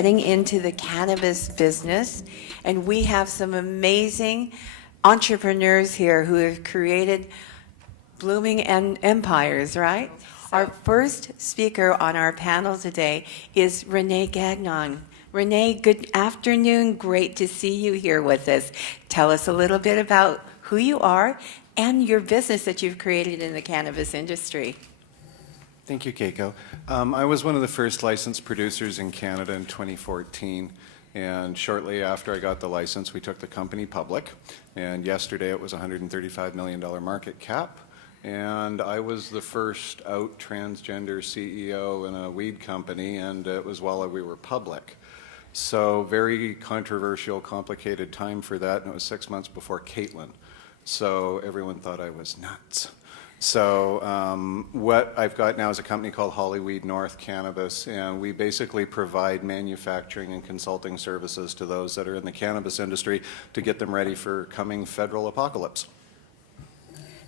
getting into the cannabis business, and we have some amazing entrepreneurs here who have created blooming empires, right? Our first speaker on our panel today is Rene Gagnon. Rene, good afternoon. Great to see you here with us. Tell us a little bit about who you are and your business that you've created in the cannabis industry. Thank you, Keiko. I was one of the first licensed producers in Canada in 2014, and shortly after I got the license, we took the company public, and yesterday it was a $135 million market cap, and I was the first out transgender CEO in a weed company, and it was while we were public. So very controversial, complicated time for that, and it was 6 months before Caitlin. So everyone thought I was nuts. So what I've got now is a company called Hollyweed North Cannabis, and we basically provide manufacturing and consulting services to those that are in the cannabis industry to get them ready for coming federal apocalypse.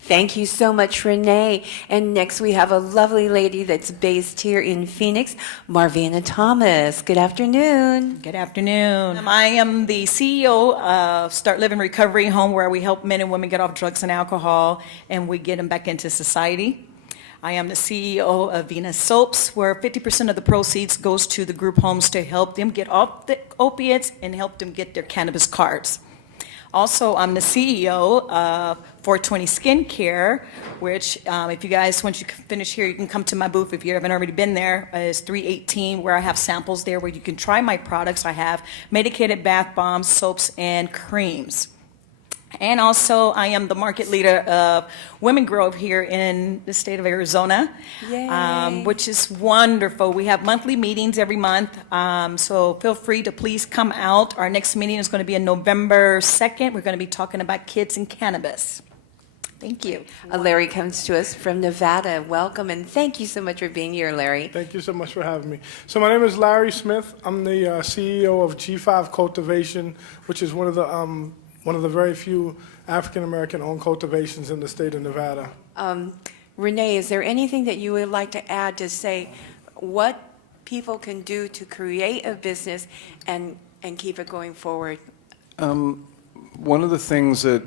Thank you so much, Renee. And next we have a lovely lady that's based here in Phoenix, Marvin Thomas. Good afternoon. Good afternoon. I am the CEO of Start Living Recovery Home, where we help men and women get off drugs and alcohol, and we get them back into society. I am the CEO of Venus Soaps, where 50% of the proceeds goes to the group homes to help them get off the opiates and help them get their cannabis cards. Also, I'm the CEO of 420 Skincare, which if you guys, once you finish here, you can come to my booth if you haven't already been there. It's 318, where I have samples there where you can try my products. I have medicated bath bombs, soaps, and creams. And also, I am the market leader of Women Grove here in the state of Arizona, which is wonderful. We have monthly meetings every month, so feel free to please come out. Our next meeting is going to be on November 2nd. We're going to be talking about kids and cannabis. Thank you. Larry comes to us from Nevada. Welcome, and thank you so much for being here, Larry. Thank you so much for having me. So my name is Larry Smith. I'm the CEO of G5 Cultivation, which is one of the very few African-American owned cultivations in the state of Nevada. Renee, is there anything that you would like to add to say what people can do to create a business and keep it going forward? One of the things that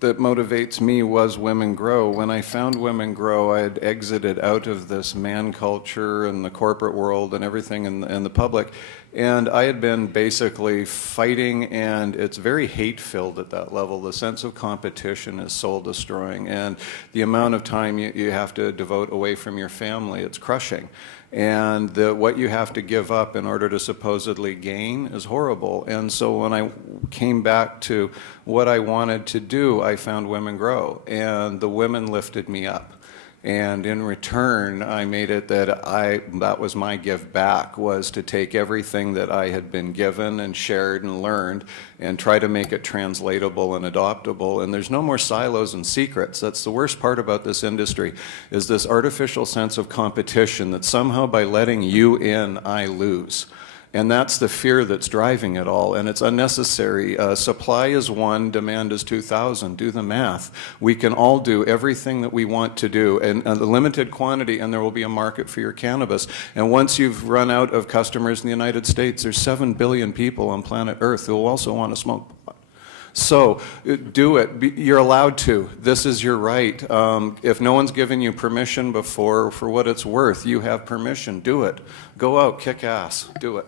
motivates me was Women Grow. When I found Women Grow, I had exited out of this man culture and the corporate world and everything in the public, and I had been basically fighting, and it's very hate-filled at that level. The sense of competition is soul-destroying, and the amount of time you have to devote away from your family, it's crushing. And what you have to give up in order to supposedly gain is horrible. And so when I came back to what I wanted to do, I found Women Grow, and the women lifted me up. And in return, I made it that was my give back, was to take everything that I had been given and shared and learned and try to make it translatable and adoptable. And there's no more silos and secrets. That's the worst part about this industry, is this artificial sense of competition that somehow by letting you in, I lose. And that's the fear that's driving it all, and it's unnecessary. Supply is 1, demand is 2,000. Do the math. We can all do everything that we want to do in a limited quantity, and there will be a market for your cannabis. And once you've run out of customers in the United States, there's 7 billion people on planet Earth who will also want to smoke pot. So do it. You're allowed to. This is your right. If no one's given you permission before, for what it's worth, you have permission. Do it. Go out, kick ass. Do it.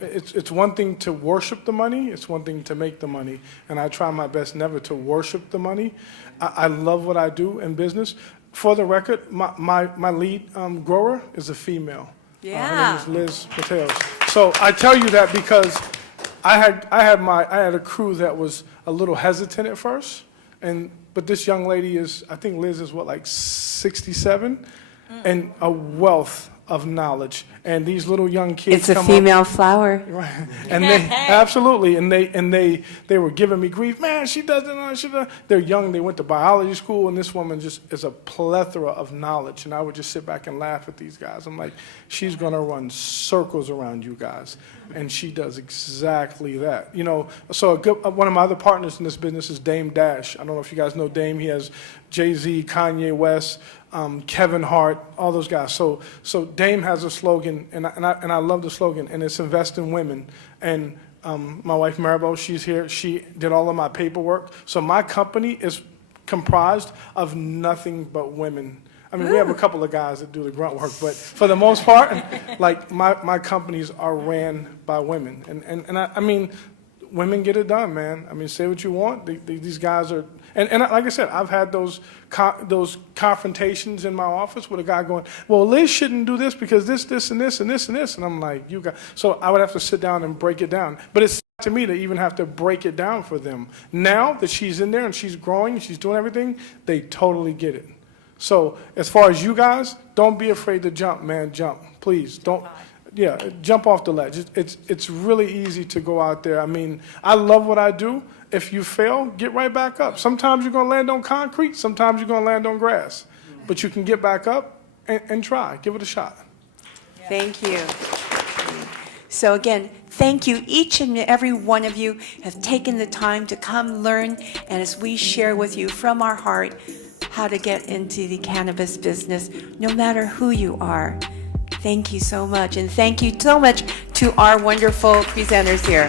It's one thing to worship the money, it's one thing to make the money, and I try my best never to worship the money. I love what I do in business. For the record, my lead grower is a female. Yeah. Her name is Liz Mateos. So I tell you that because I had a crew that was a little hesitant at first, but this young lady is, I think Liz is what, like 67, and a wealth of knowledge, and these little young kids. It's a female flower. Right, and they absolutely, and they were giving me grief. Man, she doesn't know. They're young. They went to biology school, and this woman just is a plethora of knowledge. And I would just sit back and laugh at these guys. I'm like, she's gonna run circles around you guys, and she does exactly that. You know, so one of my other partners in this business is Dame Dash. I don't know if you guys know Dame. He has Jay-Z, Kanye West, Kevin Hart, all those guys. So Dame has a slogan, and I love the slogan, and it's invest in women. And my wife Maribel, she's here. She did all of my paperwork. So my company is comprised of nothing but women. I mean, we have a couple of guys that do the grunt work, but for the most part, like my companies are ran by women. And I mean, women get it done, man. I mean, say what you want. These guys are, and like I said, I've had those confrontations in my office with a guy going, well, Liz shouldn't do this because this, and this, and this, and this. And I'm like, so I would have to sit down and break it down. But it's to me to even have to break it down for them. Now that she's in there and she's growing and she's doing everything, they totally get it. So as far as you guys, don't be afraid to jump, man. Jump, please. Don't. Yeah, jump off the ledge. It's really easy to go out there. I mean, I love what I do. If you fail, get right back up. Sometimes you're going to land on concrete. Sometimes you're going to land on grass. But you can get back up and try. Give it a shot. Thank you. So again, thank you. Each and every one of you have taken the time to come learn, and as we share with you from our heart how to get into the cannabis business, no matter who you are. Thank you so much, and thank you so much to our wonderful presenters here.